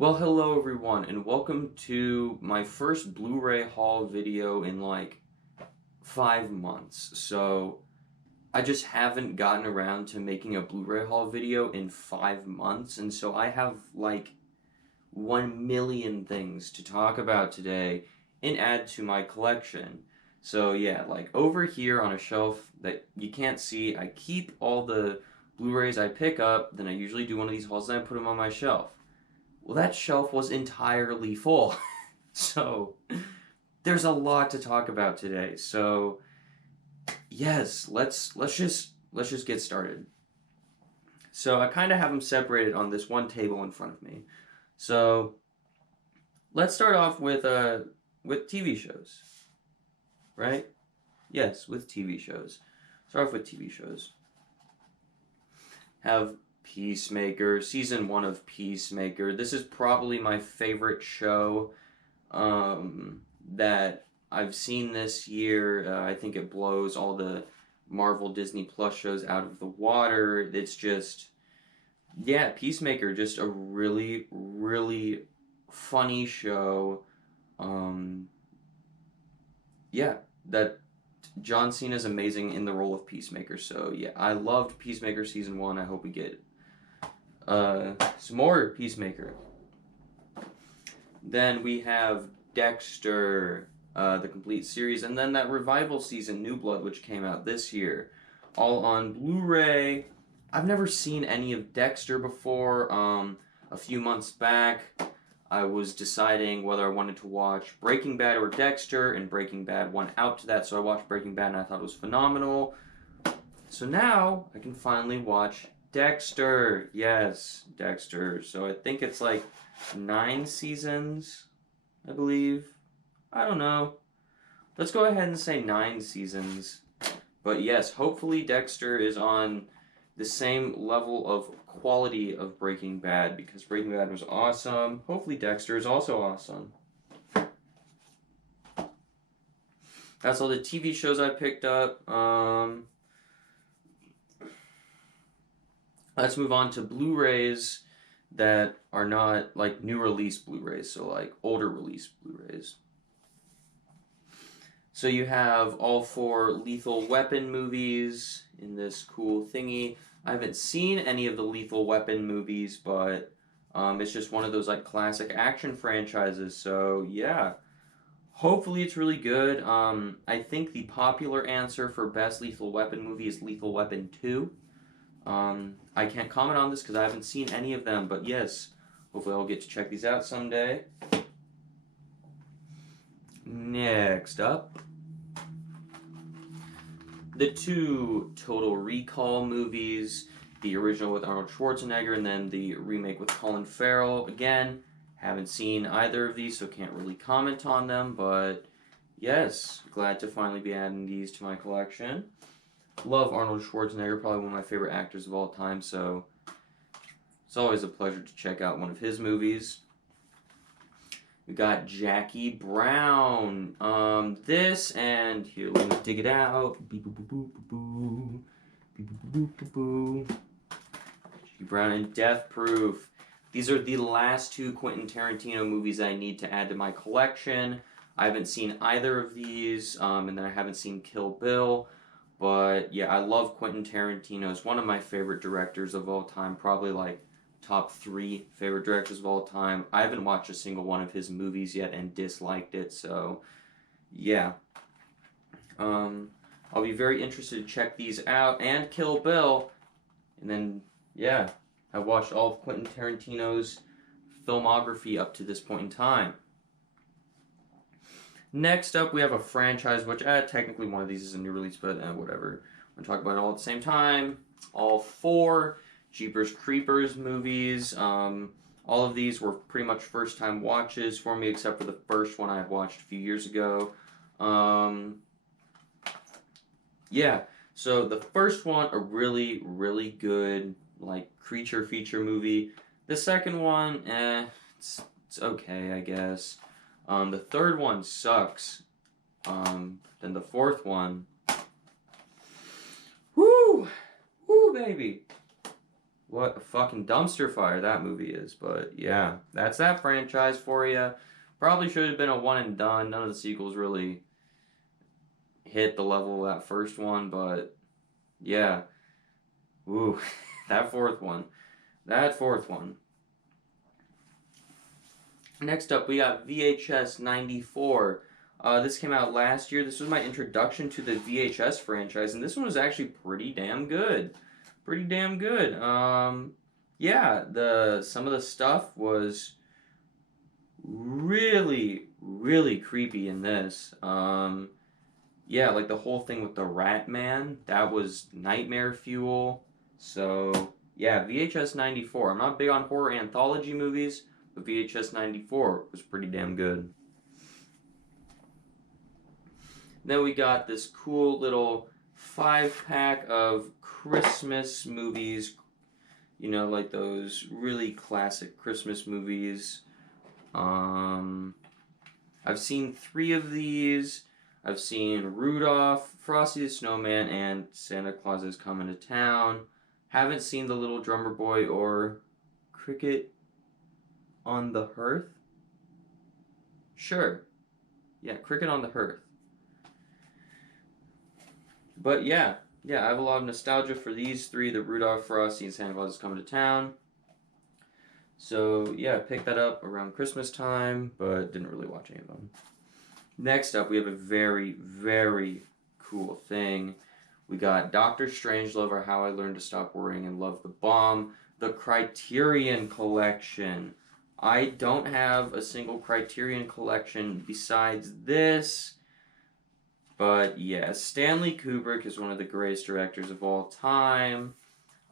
Well, hello everyone, and welcome to my first Blu-ray haul video in like 5 months. So, I just haven't gotten around to making a Blu-ray haul video in 5 months, and so I have like 1 million things to talk about today and add to my collection. So, yeah, like over here on a shelf that you can't see, I keep all the Blu-rays I pick up, then I usually do one of these hauls and I put them on my shelf. Well, that shelf was entirely full. So, there's a lot to talk about today. So, yes, let's just get started. So, I kind of have them separated on this one table in front of me. So, let's start off with TV shows. Right? Yes, with TV shows. Start off with TV shows. Have Peacemaker, season 1 of Peacemaker. This is probably my favorite show that I've seen this year. I think it blows all the Marvel Disney Plus shows out of the water. It's just, yeah, Peacemaker, just a really, really funny show. Yeah, that John Cena is amazing in the role of Peacemaker. So yeah, I loved Peacemaker season 1. I hope we get some more Peacemaker. Then we have Dexter, the complete series, and then that revival season, New Blood, which came out this year, all on Blu-ray. I've never seen any of Dexter before. A few months back, I was deciding whether I wanted to watch Breaking Bad or Dexter, and Breaking Bad won out to that, so I watched Breaking Bad and I thought it was phenomenal. So now I can finally watch Dexter. Yes, Dexter. So I think it's like 9 seasons, I believe. I don't know. Let's go ahead and say 9 seasons. But yes, hopefully Dexter is on the same level of quality of Breaking Bad, because Breaking Bad was awesome. Hopefully Dexter is also awesome. That's all the TV shows I picked up. Let's move on to Blu-rays that are not like new release Blu-rays, so like older release Blu-rays. So you have all 4 Lethal Weapon movies in this cool thingy. I haven't seen any of the Lethal Weapon movies, but it's just one of those like classic action franchises. So yeah, hopefully it's really good. I think the popular answer for best Lethal Weapon movie is Lethal Weapon 2. I can't comment on this because I haven't seen any of them, but yes, hopefully I'll get to check these out someday. Next up, the 2 Total Recall movies, the original with Arnold Schwarzenegger and then the remake with Colin Farrell. Again, haven't seen either of these, so can't really comment on them, but yes, glad to finally be adding these to my collection. Love Arnold Schwarzenegger, probably one of my favorite actors of all time, so it's always a pleasure to check out one of his movies. We got Jackie Brown. This and here, let me dig it out. Jackie Brown and Death Proof. These are the last 2 Quentin Tarantino movies I need to add to my collection. I haven't seen either of these, and then I haven't seen Kill Bill. But yeah, I love Quentin Tarantino. He's one of my favorite directors of all time, probably like top 3 favorite directors of all time. I haven't watched a single one of his movies yet and disliked it, so yeah. I'll be very interested to check these out, and Kill Bill. And then, yeah, I've watched all of Quentin Tarantino's filmography up to this point in time. Next up, we have a franchise, which technically one of these is a new release, but whatever. I'm going to talk about it all at the same time. All 4 Jeepers Creepers movies. All of these were pretty much first-time watches for me, except for the first one I had watched a few years ago. Yeah, so the first one, a really, really good like creature feature movie. The second one, it's okay, I guess. The third one sucks. Then the fourth one, woo, baby. What a fucking dumpster fire that movie is. But yeah, that's that franchise for you. Probably should have been a one and done. None of the sequels really hit the level of that first one, but yeah. Ooh, that fourth one. That fourth one. Next up, we got VHS 94. This came out last year. This was my introduction to the VHS franchise, and this one was actually pretty damn good. Pretty damn good. Yeah, some of the stuff was really, really creepy in this. Yeah, like the whole thing with the Rat Man, that was nightmare fuel. So, yeah, VHS 94. I'm not big on horror anthology movies, but VHS 94 was pretty damn good. Then we got this cool little 5-pack of Christmas movies, you know, like those really classic Christmas movies. I've seen 3 of these. I've seen Rudolph, Frosty the Snowman, and Santa Claus is Coming to Town. Haven't seen The Little Drummer Boy or Cricket on the Hearth. Sure. Yeah, Cricket on the Hearth. But yeah, I have a lot of nostalgia for these 3, the Rudolph, Frosty, and Santa Claus is Coming to Town. So yeah, I picked that up around Christmas time, but didn't really watch any of them. Next up, we have a very, very cool thing. We got Dr. Strangelove, or How I Learned to Stop Worrying and Love the Bomb, the Criterion Collection. I don't have a single Criterion Collection besides this, but yeah, Stanley Kubrick is one of the greatest directors of all time.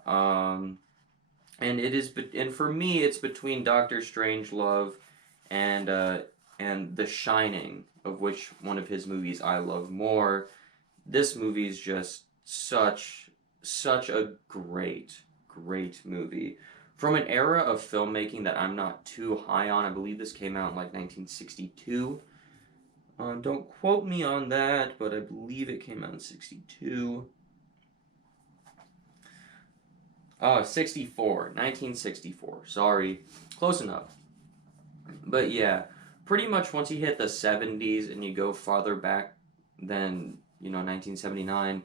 And for me, it's between Dr. Strangelove and The Shining, of which one of his movies I love more. This movie is just such a great movie. From an era of filmmaking that I'm not too high on, I believe this came out in like 1962. Don't quote me on that, but I believe it came out in 62. 1964. Sorry. Close enough. But yeah, pretty much once you hit the 70s and you go farther back than, 1979,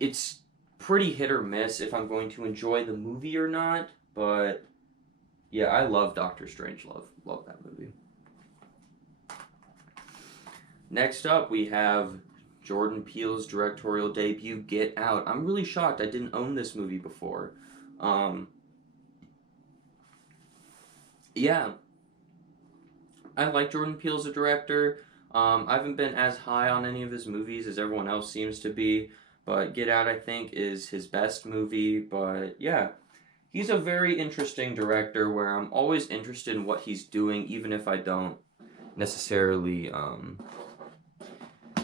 it's pretty hit or miss if I'm going to enjoy the movie or not. But yeah, I love Dr. Strangelove. Love that movie. Next up, we have Jordan Peele's directorial debut, Get Out. I'm really shocked I didn't own this movie before. Yeah, I like Jordan Peele as a director. I haven't been as high on any of his movies as everyone else seems to be, but Get Out, I think, is his best movie. But yeah, he's a very interesting director where I'm always interested in what he's doing, even if I don't necessarily,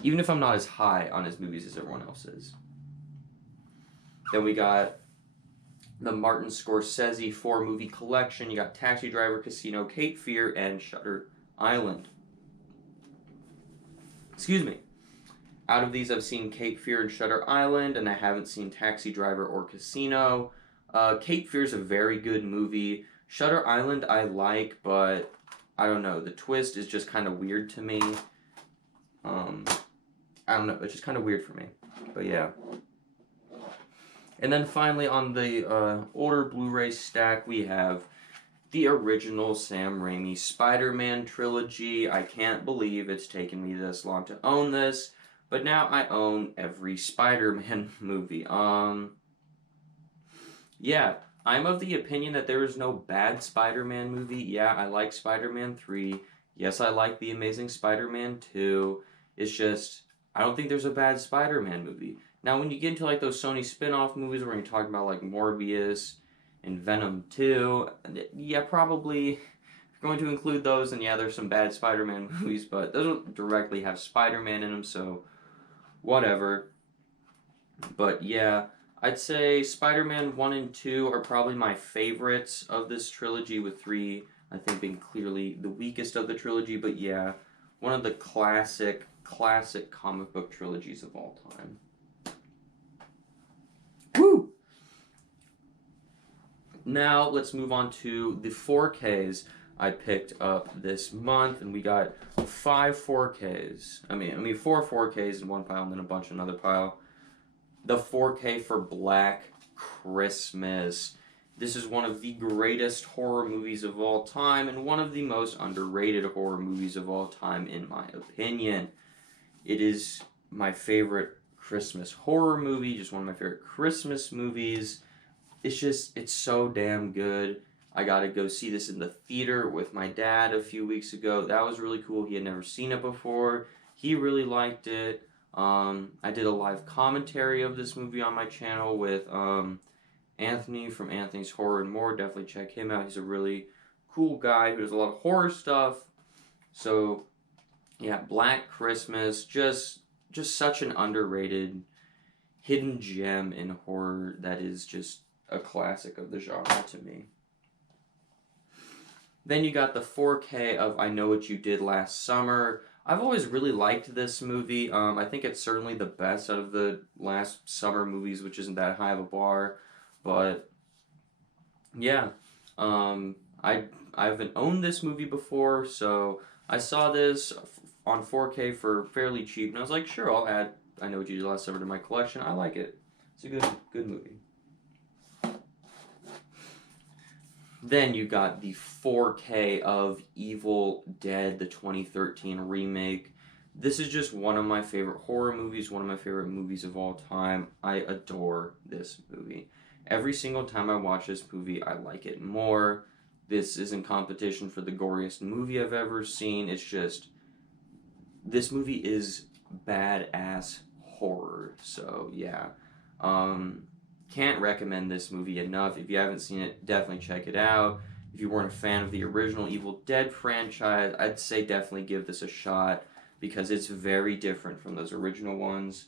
even if I'm not as high on his movies as everyone else is. Then we got the Martin Scorsese 4-movie collection. You got Taxi Driver, Casino, Cape Fear, and Shutter Island. Excuse me. Out of these, I've seen Cape Fear and Shutter Island, and I haven't seen Taxi Driver or Casino. Cape Fear is a very good movie. Shutter Island I like, but I don't know. The twist is just kind of weird to me. I don't know. It's just kind of weird for me. But yeah. And then finally on the older Blu-ray stack, we have the original Sam Raimi Spider-Man trilogy. I can't believe it's taken me this long to own this, but now I own every Spider-Man movie. Yeah, I'm of the opinion that there is no bad Spider-Man movie. Yeah, I like Spider-Man 3. Yes, I like The Amazing Spider-Man 2. It's just, I don't think there's a bad Spider-Man movie. Now, when you get into like those Sony spin-off movies where you're talking about like Morbius and Venom 2, yeah, probably if you're going to include those, and yeah, there's some bad Spider-Man movies, but those don't directly have Spider-Man in them, so whatever. But yeah, I'd say Spider-Man 1 and 2 are probably my favorites of this trilogy, with 3, I think, being clearly the weakest of the trilogy, but yeah, one of the classic comic book trilogies of all time. Woo! Now let's move on to the 4Ks I picked up this month, and we got 5 4Ks. I mean 4 4Ks in one pile, and then a bunch in another pile. The 4K for Black Christmas. This is one of the greatest horror movies of all time, and one of the most underrated horror movies of all time, in my opinion. It is my favorite Christmas horror movie, just one of my favorite Christmas movies. It's so damn good. I got to go see this in the theater with my dad a few weeks ago. That was really cool. He had never seen it before. He really liked it. I did a live commentary of this movie on my channel with Anthony from Anthony's Horror and More. Definitely check him out. He's a really cool guy who does a lot of horror stuff. So, yeah, Black Christmas, just such an underrated hidden gem in horror that is just a classic of the genre to me. Then you got the 4K of I Know What You Did Last Summer. I've always really liked this movie. I think it's certainly the best out of the last summer movies, which isn't that high of a bar. But yeah, I haven't owned this movie before, so I saw this on 4K for fairly cheap, and I was like, sure, I'll add I Know What You Did Last Summer to my collection. I like it. It's a good movie. Then you got the 4K of Evil Dead, the 2013 remake. This is just one of my favorite horror movies, one of my favorite movies of all time. I adore this movie. Every single time I watch this movie, I like it more. This isn't competition for the goriest movie I've ever seen. It's just, this movie is badass horror. So, yeah. Can't recommend this movie enough. If you haven't seen it, definitely check it out. If you weren't a fan of the original Evil Dead franchise, I'd say definitely give this a shot, because it's very different from those original ones,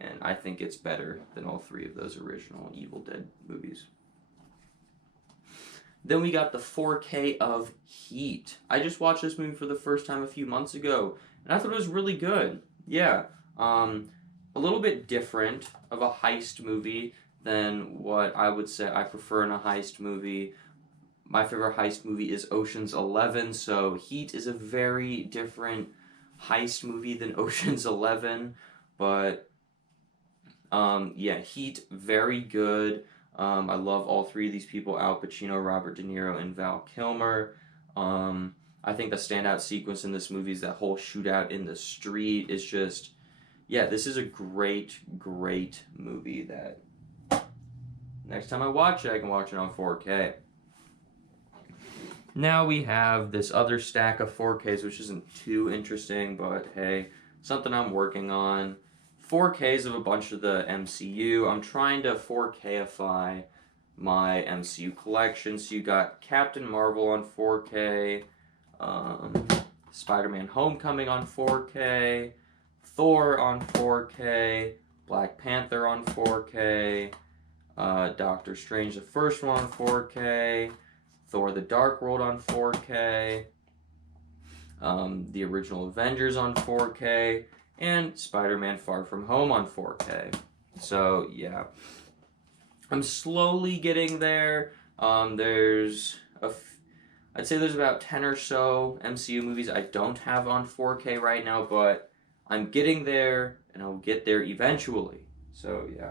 and I think it's better than all 3 of those original Evil Dead movies. Then we got the 4K of Heat. I just watched this movie for the first time a few months ago, and I thought it was really good. Yeah, a little bit different of a heist movie than what I would say I prefer in a heist movie. My favorite heist movie is Ocean's 11, so Heat is a very different heist movie than Ocean's 11, but yeah, Heat, very good. I love all 3 of these people, Al Pacino, Robert De Niro, and Val Kilmer. I think the standout sequence in this movie is that whole shootout in the street. Is just, yeah, this is a great movie that next time I watch it, I can watch it on 4K. Now we have this other stack of 4Ks, which isn't too interesting, but hey, something I'm working on. 4Ks of a bunch of the MCU. I'm trying to 4Kify my MCU collection. So you got Captain Marvel on 4K, Spider-Man Homecoming on 4K, Thor on 4K, Black Panther on 4K, Doctor Strange, the first one on 4K, Thor the Dark World on 4K, the original Avengers on 4K, and Spider-Man Far From Home on 4K. So, yeah. I'm slowly getting there. I'd say there's about 10 or so MCU movies I don't have on 4K right now, but I'm getting there, and I'll get there eventually. So, yeah.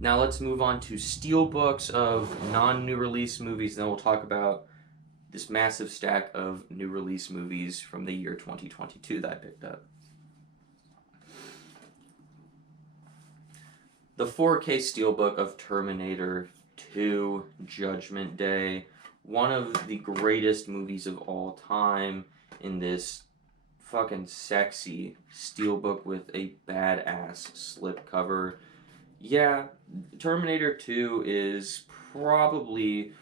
Now let's move on to steelbooks of non-new release movies, and then we'll talk about this massive stack of new release movies from the year 2022 that I picked up. The 4K steelbook of Terminator 2 Judgment Day, one of the greatest movies of all time, in this fucking sexy steelbook with a badass slipcover. Yeah, Terminator 2 is probably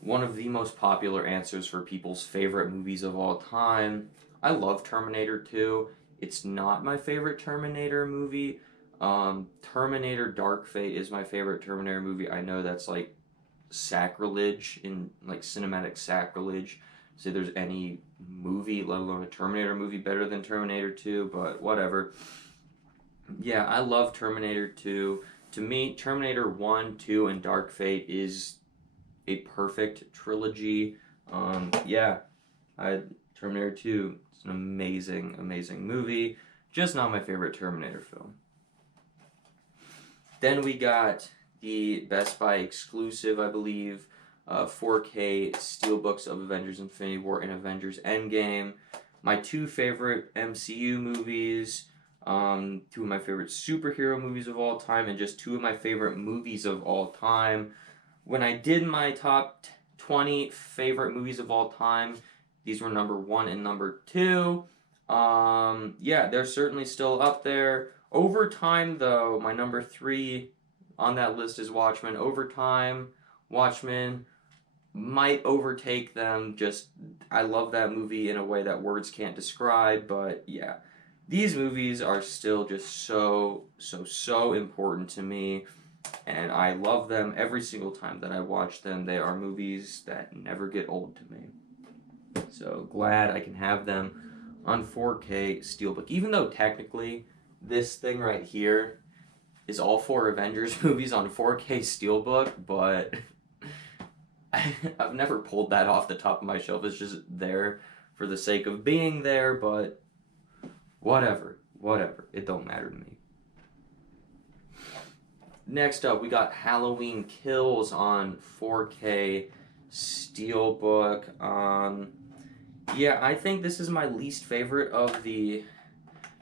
one of the most popular answers for people's favorite movies of all time. I love Terminator 2. It's not my favorite Terminator movie. Terminator Dark Fate is my favorite Terminator movie. I know that's like sacrilege, in like cinematic sacrilege, say there's any movie, let alone a Terminator movie, better than Terminator 2, but whatever. Yeah, I love Terminator 2. to me, Terminator 1, 2, and Dark Fate is a perfect trilogy. Yeah, Terminator 2 is an amazing, amazing movie. Just not my favorite Terminator film. Then we got the Best Buy exclusive, I believe, 4K steelbooks of Avengers Infinity War and Avengers Endgame. My two favorite MCU movies, two of my favorite superhero movies of all time, and just two of my favorite movies of all time. When I did my top 20 favorite movies of all time, these were number 1 and number 2. Yeah, they're certainly still up there. Over time, though, my number 3 on that list is Watchmen. Over time, Watchmen might overtake them. Just, I love that movie in a way that words can't describe, but yeah. These movies are still just so important to me, and I love them every single time that I watch them. They are movies that never get old to me. So glad I can have them on 4K Steelbook. Even though technically this thing right here is all 4 Avengers movies on 4K Steelbook, but I've never pulled that off the top of my shelf. It's just there for the sake of being there, but whatever. It don't matter to me. Next up, we got Halloween Kills on 4K Steelbook. Yeah, I think this is my least favorite of the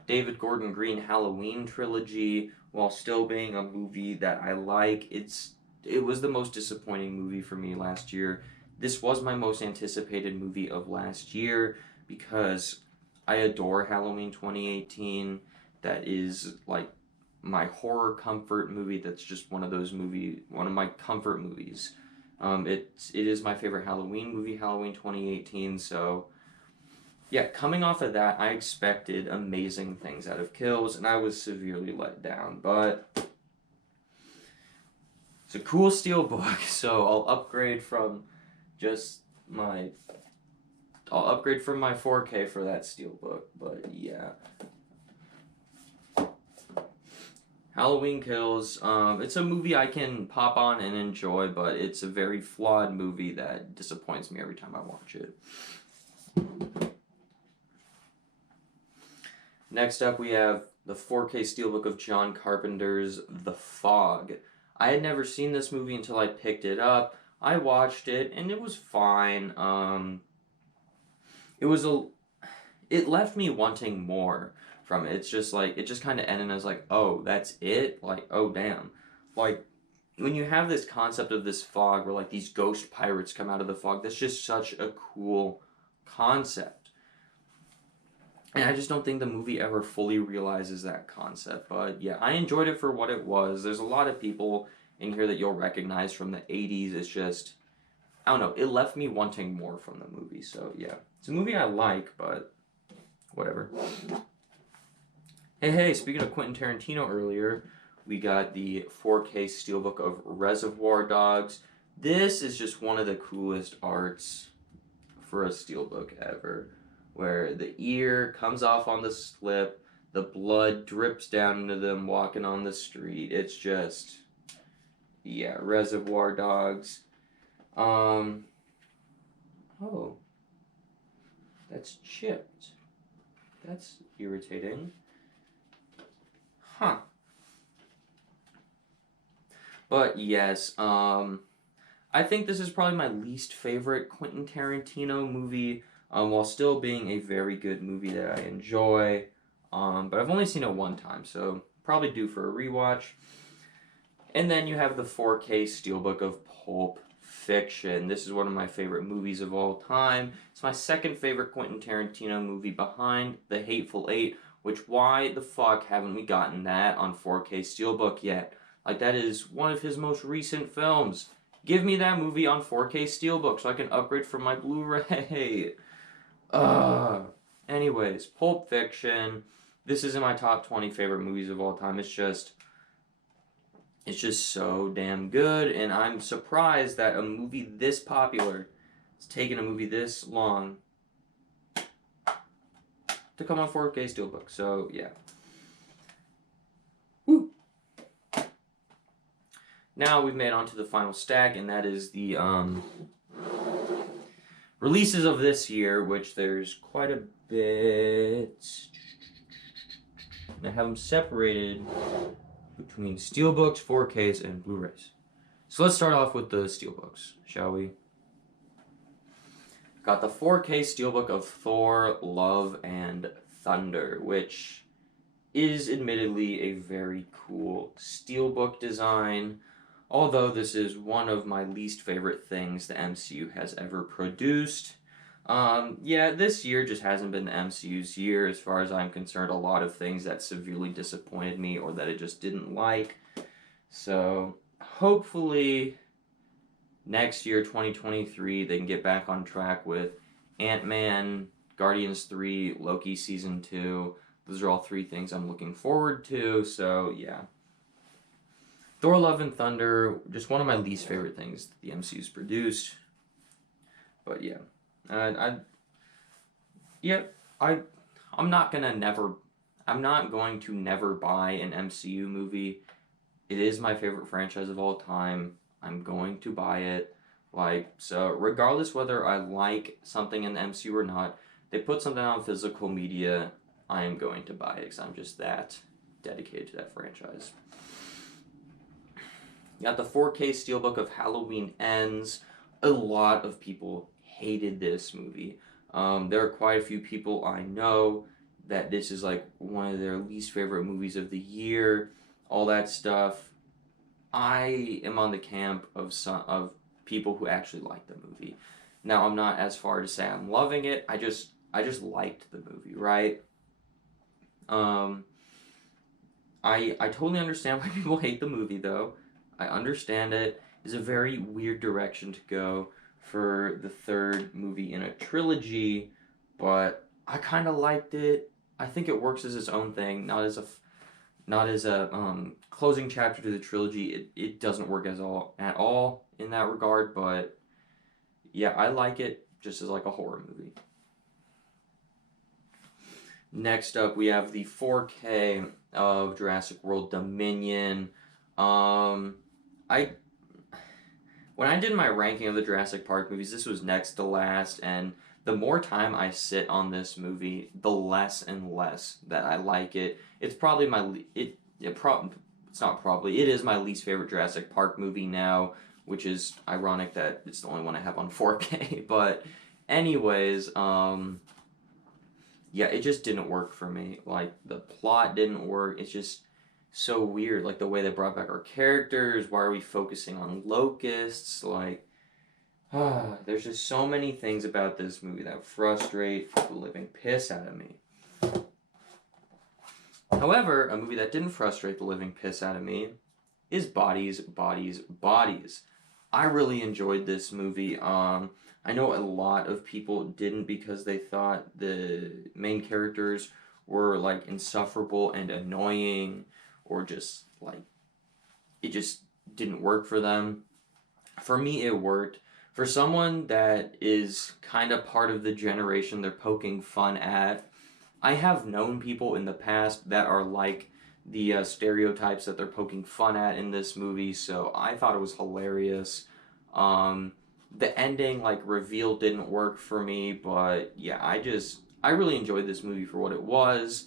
David Gordon Green Halloween trilogy, while still being a movie that I like. It was the most disappointing movie for me last year. This was my most anticipated movie of last year because I adore Halloween 2018. That is like my horror comfort movie. That's just one of my comfort movies. It is my favorite Halloween movie, Halloween 2018. So yeah, coming off of that, I expected amazing things out of Kills, and I was severely let down. But it's a cool steelbook, so I'll upgrade from my 4K for that steelbook. But yeah, Halloween Kills. It's a movie I can pop on and enjoy, but it's a very flawed movie that disappoints me every time I watch it. Next up, we have the 4K Steelbook of John Carpenter's The Fog. I had never seen this movie until I picked it up. I watched it, and it was fine. It left me wanting more from it. It's just like, it just kind of ended, and I was like, oh, that's it? Like, oh, damn. Like, when you have this concept of this fog where, like, these ghost pirates come out of the fog, that's just such a cool concept. And I just don't think the movie ever fully realizes that concept. But yeah, I enjoyed it for what it was. There's a lot of people in here that you'll recognize from the 80s. It's just, I don't know, it left me wanting more from the movie. So yeah, it's a movie I like, but whatever. Hey, speaking of Quentin Tarantino earlier, we got the 4K Steelbook of Reservoir Dogs. This is just one of the coolest arts for a steelbook ever, where the ear comes off on the slip, the blood drips down into them walking on the street. It's just, yeah, Reservoir Dogs. Oh, that's chipped. That's irritating. Huh. But yes, I think this is probably my least favorite Quentin Tarantino movie, while still being a very good movie that I enjoy. But I've only seen it one time, so probably due for a rewatch. And then you have the 4K Steelbook of Pulp Fiction. This is one of my favorite movies of all time. It's my second favorite Quentin Tarantino movie behind The Hateful Eight, which why the fuck haven't we gotten that on 4K Steelbook yet? Like, that is one of his most recent films. Give me that movie on 4K Steelbook so I can upgrade from my Blu-ray. Anyways, Pulp Fiction. This is in my top 20 favorite movies of all time. It's just so damn good, and I'm surprised that a movie this popular has taken a movie this long to come on 4K Steelbook. So yeah. Woo. now we've made on to the final stack, and that is the releases of this year, which there's quite a bit. And I have them separated between Steelbooks, 4Ks, and Blu-rays. So let's start off with the Steelbooks, shall we? Got the 4K Steelbook of Thor, Love, and Thunder, which is admittedly a very cool Steelbook design. Although this is one of my least favorite things the MCU has ever produced. Yeah, this year just hasn't been the MCU's year as far as I'm concerned. A lot of things that severely disappointed me or that I just didn't like. So, hopefully, next year, 2023, they can get back on track with Ant-Man, Guardians 3, Loki Season 2. Those are all three things I'm looking forward to, so yeah. Thor, Love, and Thunder, just one of my least favorite things that the MCU's produced. But yeah. I'm not going to never buy an MCU movie. It is my favorite franchise of all time. I'm going to buy it. So regardless whether I like something in the MCU or not, they put something on physical media, I am going to buy it because I'm just that dedicated to that franchise. You got the 4K Steelbook of Halloween Ends. A lot of people hated this movie. There are quite a few people I know that this is like one of their least favorite movies of the year. All that stuff. I am on the camp of people who actually like the movie. Now, I'm not as far to say I'm loving it. I just liked the movie, right? I totally understand why people hate the movie, though. I understand it. It's a very weird direction to go for the third movie in a trilogy, but I kind of liked it. I think it works as its own thing, not as a closing chapter to the trilogy. It doesn't work at all in that regard, but yeah, I like it just as like a horror movie. Next up, we have the 4K of Jurassic World Dominion. When I did my ranking of the Jurassic Park movies, this was next to last, and the more time I sit on this movie, the less and less that I like it. It's probably it is my least favorite Jurassic Park movie now, which is ironic that it's the only one I have on 4K. But anyways, yeah, it just didn't work for me. Like, the plot didn't work. It's just so weird. Like, the way they brought back our characters. Why are we focusing on locusts? Like, there's just so many things about this movie that frustrate the living piss out of me. However, a movie that didn't frustrate the living piss out of me is Bodies, Bodies, Bodies. I really enjoyed this movie. I know a lot of people didn't because they thought the main characters were like insufferable and annoying, or just like it just didn't work for them. For me, it worked. For someone that is kind of part of the generation they're poking fun at, I have known people in the past that are like the stereotypes that they're poking fun at in this movie, so I thought it was hilarious. The ending, like, reveal didn't work for me, but yeah, I really enjoyed this movie for what it was.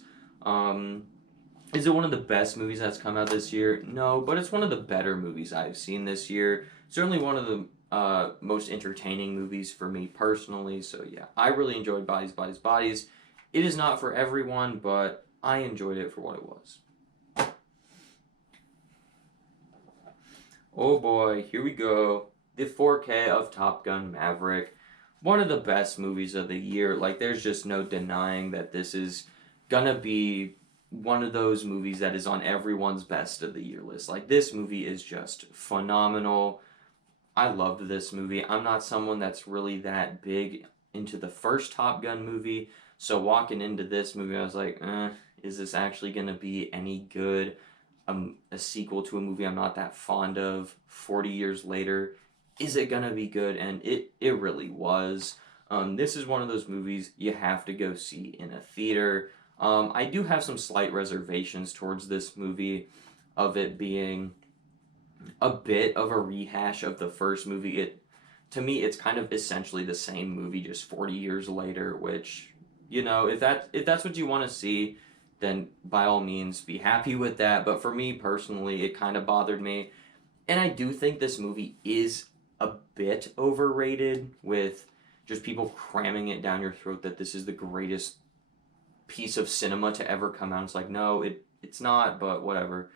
Is it one of the best movies that's come out this year? No, but it's one of the better movies I've seen this year. Certainly one of the most entertaining movies for me personally, so yeah, I really enjoyed Bodies, Bodies, Bodies. It is not for everyone, but I enjoyed it for what it was. Oh boy, here we go. The 4K of Top Gun Maverick. One of the best movies of the year. Like, there's just no denying that this is gonna be one of those movies that is on everyone's best of the year list. Like, this movie is just phenomenal. I loved this movie. I'm not someone that's really that big into the first Top Gun movie, so walking into this movie, I was like, is this actually gonna be any good? A sequel to a movie I'm not that fond of 40 years later. Is it gonna be good? And it really was. This is one of those movies you have to go see in a theater. I do have some slight reservations towards this movie, of it being a bit of a rehash of the first movie. To me, it's kind of essentially the same movie, just 40 years later. Which, if that's what you want to see, then by all means be happy with that. But for me personally, it kind of bothered me, and I do think this movie is a bit overrated with just people cramming it down your throat that this is the greatest piece of cinema to ever come out. It's like, no, it's not, but whatever.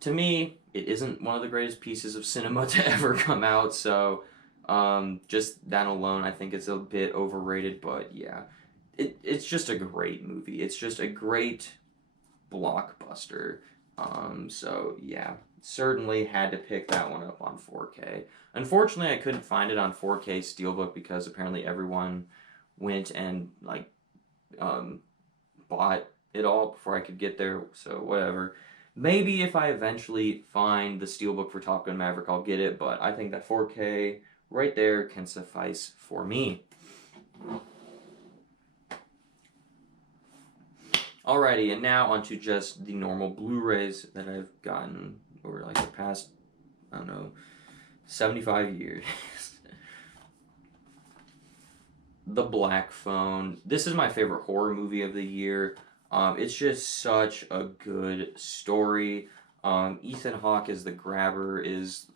To me, it isn't one of the greatest pieces of cinema to ever come out, so just that alone, I think it's a bit overrated, but yeah. It's just a great movie. It's just a great blockbuster. So yeah, certainly had to pick that one up on 4K. Unfortunately, I couldn't find it on 4K Steelbook because apparently everyone went and bought it all before I could get there, so whatever. Maybe if I eventually find the Steelbook for Top Gun Maverick, I'll get it, but I think that 4K right there can suffice for me. Alrighty, and now onto just the normal Blu-rays that I've gotten over like the past, 75 years. The Black Phone. This is my favorite horror movie of the year. It's just such a good story. Ethan Hawke as the Grabber is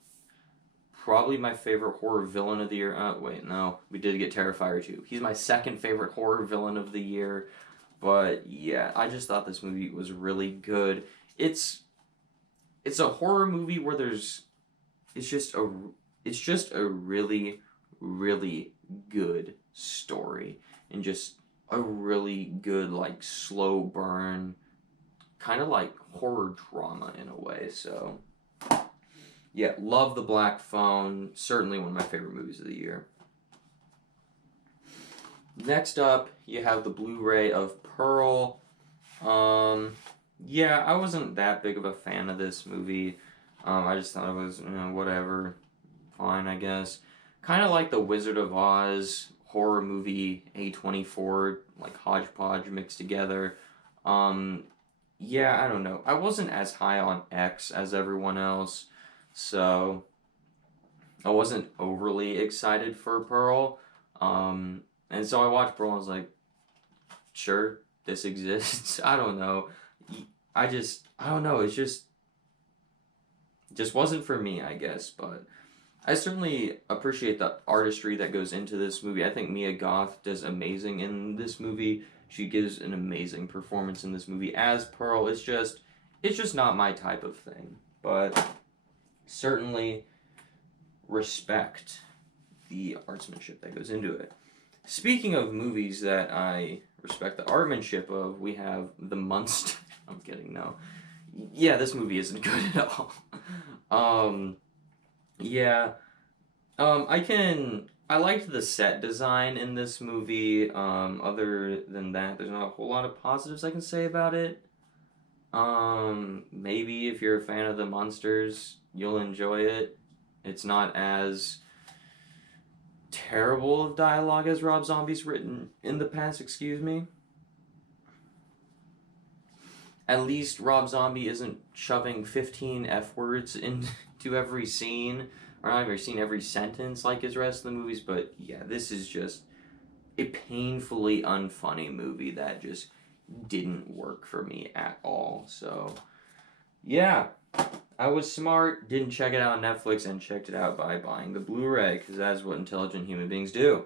probably my favorite horror villain of the year. Wait, no, we did get Terrifier 2. He's my second favorite horror villain of the year. But yeah, I just thought this movie was really good. It's a horror movie where it's just a really, really good story, and just a really good like slow burn, kind of like horror drama in a way. So yeah, love The Black Phone. Certainly one of my favorite movies of the year. Next up, you have the Blu-ray of Pearl. Yeah, I wasn't that big of a fan of this movie. I just thought it was, whatever. Fine, I guess. Kind of like the Wizard of Oz horror movie A24, like hodgepodge mixed together. Yeah, I don't know. I wasn't as high on X as everyone else, so I wasn't overly excited for Pearl. And so I watched Pearl and I was like, sure, this exists. I don't know. I don't know. It just wasn't for me, I guess. But I certainly appreciate the artistry that goes into this movie. I think Mia Goth does amazing in this movie. She gives an amazing performance in this movie as Pearl. It's just not my type of thing. But certainly respect the artsmanship that goes into it. Speaking of movies that I respect the artmanship of, we have The Munster. I'm kidding, no. Yeah, this movie isn't good at all. Yeah. I liked the set design in this movie. Other than that, there's not a whole lot of positives I can say about it. Maybe if you're a fan of the Munsters, you'll enjoy it. It's not as terrible of dialogue as Rob Zombie's written in the past, excuse me. At least Rob Zombie isn't shoving 15 F words into every scene, or not every scene, every sentence like his rest of the movies, but yeah, this is just a painfully unfunny movie that just didn't work for me at all. So, yeah. I was smart, didn't check it out on Netflix, and checked it out by buying the Blu-ray, because that's what intelligent human beings do.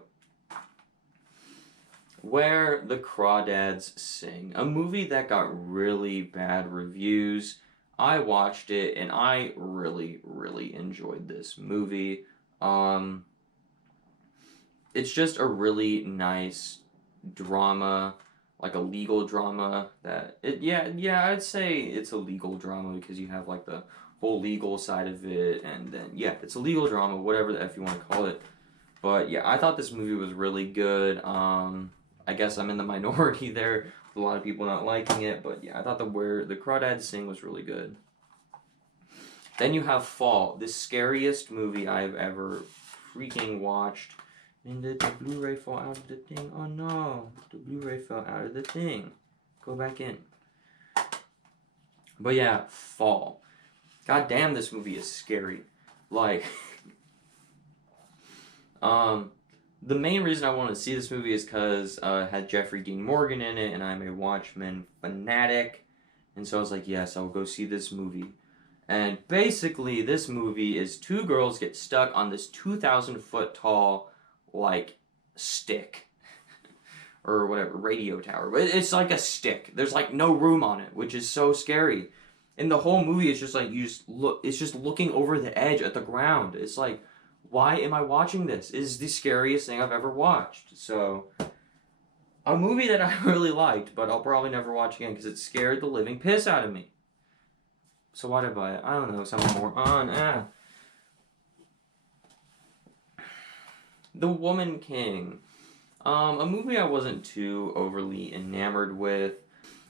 Where the Crawdads Sing, a movie that got really bad reviews. I watched it, and I really, really enjoyed this movie. It's just a really nice drama, like a legal drama I'd say it's a legal drama because you have like the whole legal side of it, and then it's a legal drama, whatever the F you want to call it. But yeah, I thought this movie was really good. I guess I'm in the minority there with a lot of people not liking it, but yeah, I thought Where the Crawdads Sing was really good. Then you have Fall, the scariest movie I've ever freaking watched. And did the Blu-ray fall out of the thing? Oh no, the Blu-ray fell out of the thing. Go back in. But yeah, Fall. God damn, this movie is scary. Like, the main reason I wanted to see this movie is because it had Jeffrey Dean Morgan in it, and I'm a Watchmen fanatic. And so I was like, yes, I'll go see this movie. And basically, this movie is two girls get stuck on this 2,000 foot tall, like, stick. Or whatever, radio tower. But it's like a stick. There's like no room on it, which is so scary. And the whole movie is just like, it's just looking over the edge at the ground. It's like, why am I watching this? It is the scariest thing I've ever watched. So, a movie that I really liked, but I'll probably never watch again because it scared the living piss out of me. So why did I buy it? I don't know, something more on. The Woman King. A movie I wasn't too overly enamored with.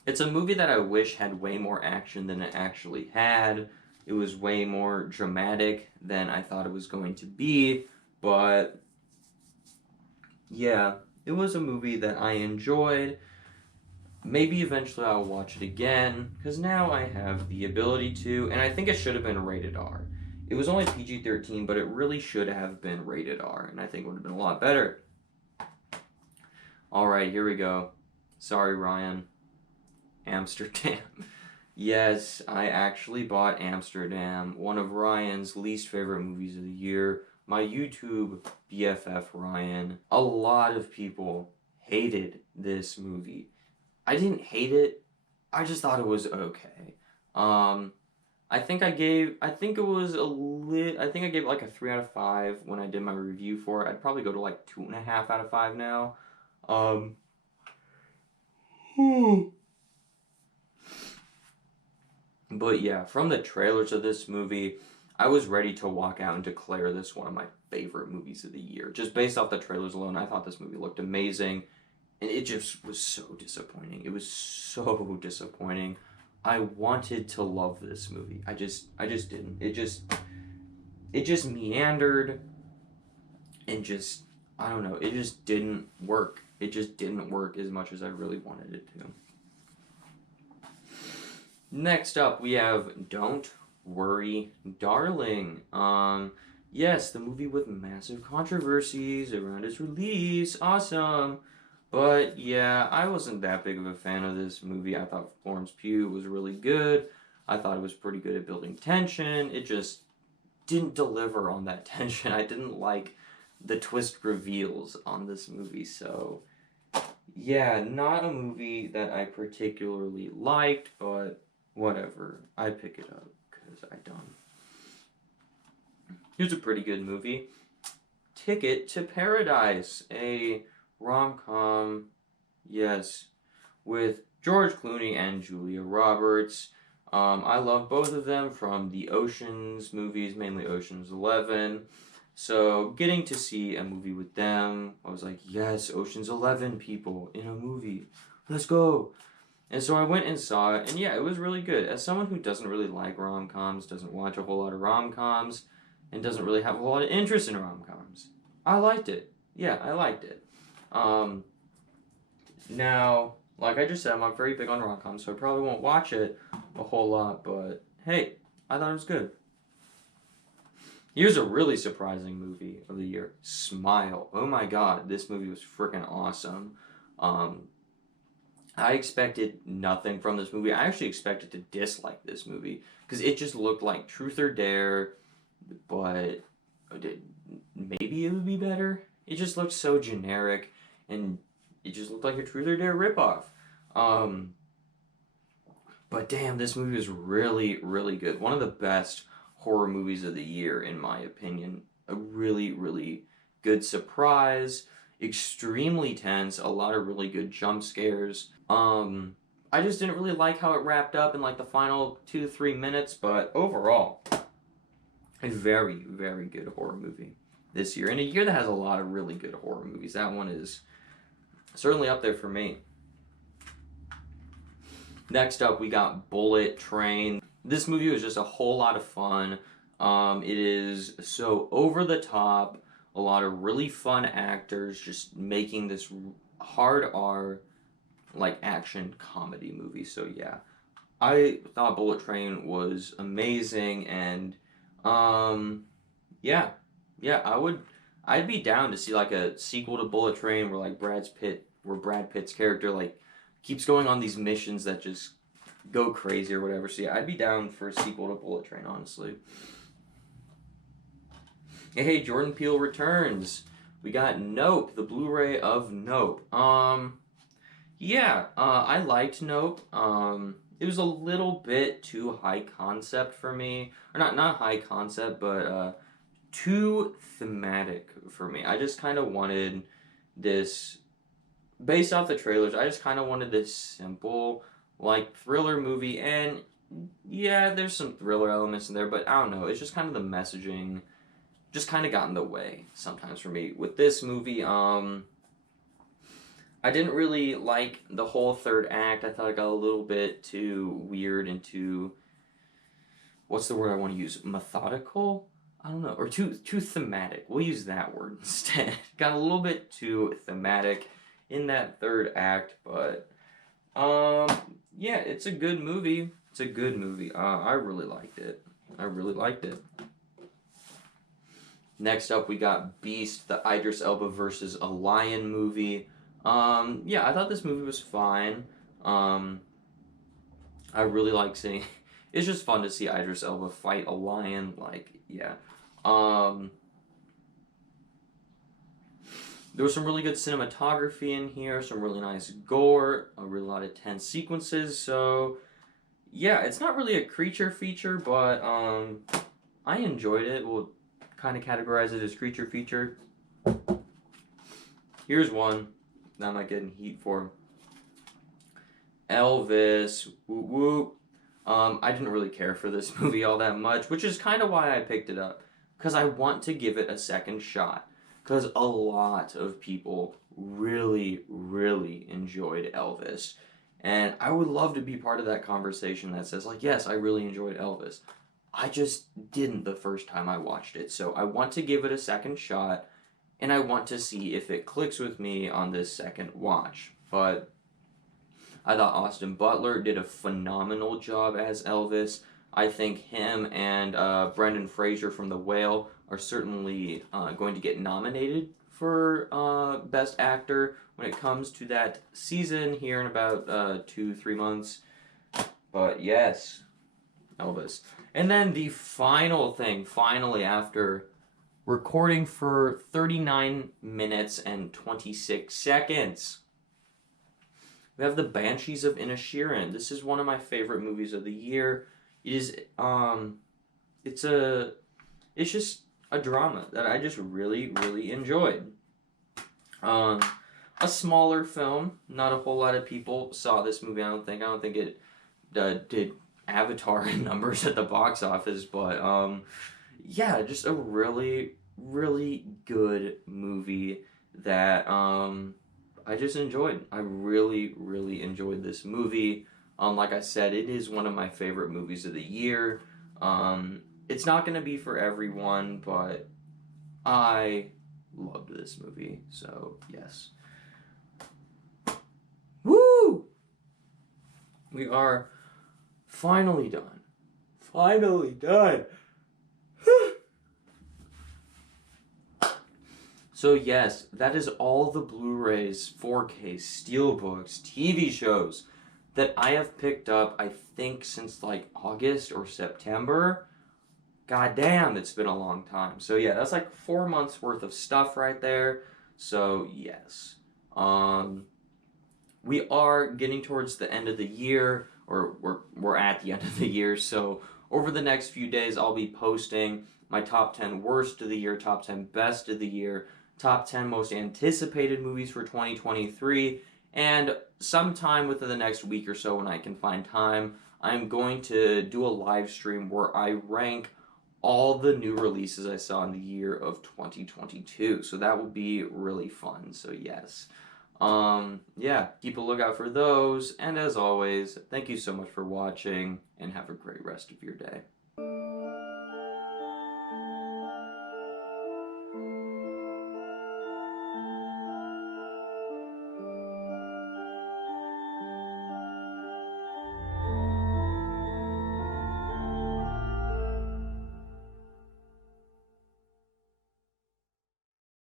It's a movie that I wish had way more action than it actually had. It was way more dramatic than I thought it was going to be, but yeah, it was a movie that I enjoyed. Maybe eventually I'll watch it again, because now I have the ability to, and I think it should have been rated R. It was only PG-13, but it really should have been rated R, and I think it would have been a lot better. Alright, here we go. Sorry, Ryan. Amsterdam. Yes, I actually bought Amsterdam, one of Ryan's least favorite movies of the year. My YouTube BFF, Ryan. A lot of people hated this movie. I didn't hate it. I just thought it was okay. I think I gave it like a 3 out of 5 when I did my review for it. I'd probably go to like 2.5 out of 5 now. But yeah, from the trailers of this movie, I was ready to walk out and declare this one of my favorite movies of the year. Just based off the trailers alone, I thought this movie looked amazing. And it just was so disappointing. It was so disappointing. I wanted to love this movie. I just didn't. It just meandered and just, I don't know, it just didn't work. It just didn't work as much as I really wanted it to. Next up, we have Don't Worry, Darling. Yes, the movie with massive controversies around its release. Awesome. But yeah, I wasn't that big of a fan of this movie. I thought Florence Pugh was really good. I thought it was pretty good at building tension. It just didn't deliver on that tension. I didn't like the twist reveals on this movie. So yeah, not a movie that I particularly liked, but whatever. I pick it up because I don't. Here's a pretty good movie. Ticket to Paradise, a rom-com, yes, with George Clooney and Julia Roberts. I love both of them from the Oceans movies, mainly Oceans 11. So getting to see a movie with them, I was like, yes, Oceans 11 people in a movie. Let's go. And so I went and saw it, and yeah, it was really good. As someone who doesn't really like rom-coms, doesn't watch a whole lot of rom-coms, and doesn't really have a whole lot of interest in rom-coms, I liked it. Yeah, I liked it. Now, like I just said, I'm not very big on rom-coms, so I probably won't watch it a whole lot, but hey, I thought it was good. Here's a really surprising movie of the year, Smile. Oh my god, this movie was freaking awesome. I expected nothing from this movie. I actually expected to dislike this movie, because it just looked like Truth or Dare, but maybe it would be better. It just looked so generic, and it just looked like a Truth or Dare ripoff. But damn, this movie was really, really good. One of the best horror movies of the year, in my opinion. A really, really good surprise. Extremely tense. A lot of really good jump scares. I just didn't really like how it wrapped up in like the final 2-3 minutes, but overall, a very, very good horror movie this year. In a year that has a lot of really good horror movies, that one is certainly up there for me. Next up, we got Bullet Train. This movie was just a whole lot of fun. It is so over the top, a lot of really fun actors just making this hard R, like, action comedy movie. So yeah, I thought Bullet Train was amazing, and um, yeah, yeah, I'd be down to see like a sequel to Bullet Train where Brad Pitt's character like keeps going on these missions that just go crazy or whatever. So yeah, I'd be down for a sequel to Bullet Train, honestly. Hey, Jordan Peele returns. We got Nope, the Blu-ray of Nope. Yeah, I liked Nope. It was a little bit too high concept for me, or not high concept, but too thematic for me. I just kind of wanted this, based off the trailers. I just kind of wanted this simple, like thriller movie, and yeah, there's some thriller elements in there, but I don't know. It's just kind of the messaging, just kind of got in the way sometimes for me with this movie. I didn't really like the whole third act. I thought it got a little bit too weird and too, what's the word I want to use? Methodical? I don't know. Or too thematic. We'll use that word instead. Got a little bit too thematic in that third act, but yeah, it's a good movie. It's a good movie. I really liked it. I really liked it. Next up, we got Beast, the Idris Elba versus a Lion movie. Yeah, I thought this movie was fine. I really like seeing. It's just fun to see Idris Elba fight a lion. Like, yeah. Um, there was some really good cinematography in here, some really nice gore, a really lot of tense sequences. So, yeah, it's not really a creature feature, but I enjoyed it. We'll kind of categorize it as creature feature. Here's one that I might get in heat for. Elvis, whoop whoop. I didn't really care for this movie all that much, which is kind of why I picked it up. Because I want to give it a second shot. Because a lot of people really, really enjoyed Elvis. And I would love to be part of that conversation that says, like, yes, I really enjoyed Elvis. I just didn't the first time I watched it. So I want to give it a second shot. And I want to see if it clicks with me on this second watch. But I thought Austin Butler did a phenomenal job as Elvis. I think him and Brendan Fraser from The Whale are certainly going to get nominated for Best Actor when it comes to that season here in about 2-3 months. But yes, Elvis. And then the final thing, finally, after recording for 39 minutes and 26 seconds, we have The Banshees of Inisherin. This is one of my favorite movies of the year. It is, it's just a drama that I just really, really enjoyed. A smaller film. Not a whole lot of people saw this movie, I don't think. I don't think it did Avatar numbers at the box office, but, yeah, just a really, really good movie that, I just enjoyed. I really, really enjoyed this movie. Like I said, it is one of my favorite movies of the year. It's not going to be for everyone, but I loved this movie. So, yes. Woo! We are finally done. Finally done. So yes, that is all the Blu-rays, 4K, Steelbooks, TV shows that I have picked up, I think, since like August or September. God damn, it's been a long time. So yeah, that's like 4 months worth of stuff right there. So yes. We are getting towards the end of the year, or we're at the end of the year, so over the next few days I'll be posting my top 10 worst of the year, top 10 best of the year, top 10 most anticipated movies for 2023, and sometime within the next week or so when I can find time, I'm going to do a live stream where I rank all the new releases I saw in the year of 2022. So that will be really fun. So yes. Yeah, keep a lookout for those. And as always, thank you so much for watching and have a great rest of your day.